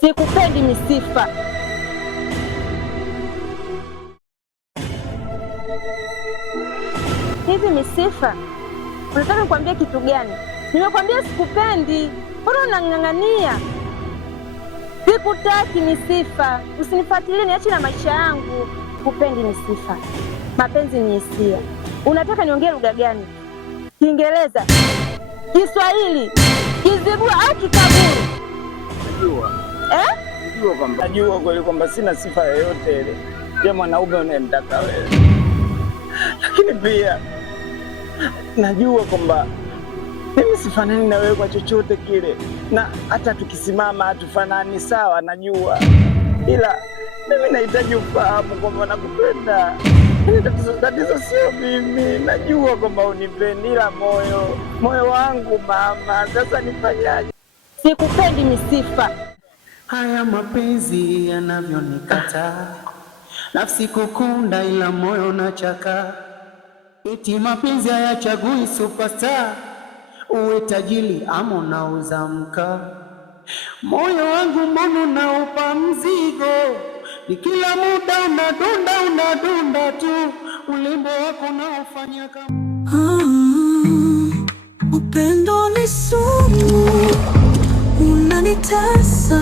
Sikupendi Misifa. Hivi Misifa, unataka nikwambie kitu gani? Nimekwambia sikupendi, mbona unang'ang'ania? Sikutaki Misifa, usinifuatilie, niache na maisha yangu. Sikupendi Misifa, mapenzi ni hisia. Unataka niongee lugha gani? Kiingereza, Kiswahili, Kizigua au Kikaburu? Najua kweli kwamba sina sifa yoyote ile ya mwanaume unayemtaka wewe, lakini pia najua kwamba mimi sifanani na wewe kwa chochote kile, na hata tukisimama hatufanani. Sawa, najua, ila mimi nahitaji ufahamu kwamba nakupenda. Tatizo sio mimi, najua kwamba unipendi, ila moyo wangu mama. Sasa nifanyaje? Sikupendi Misifa. Haya mapenzi yanavyonikata, nafsi kukunda ila moyo unachaka. Eti mapenzi hayachagui superstar, uwe tajiri ama unauza mkaa. Moyo wangu mbona unaupa mzigo, ni kila muda unadunda tu, ulimbo wako unaofanya kama upendo ni sumu, unanitesa.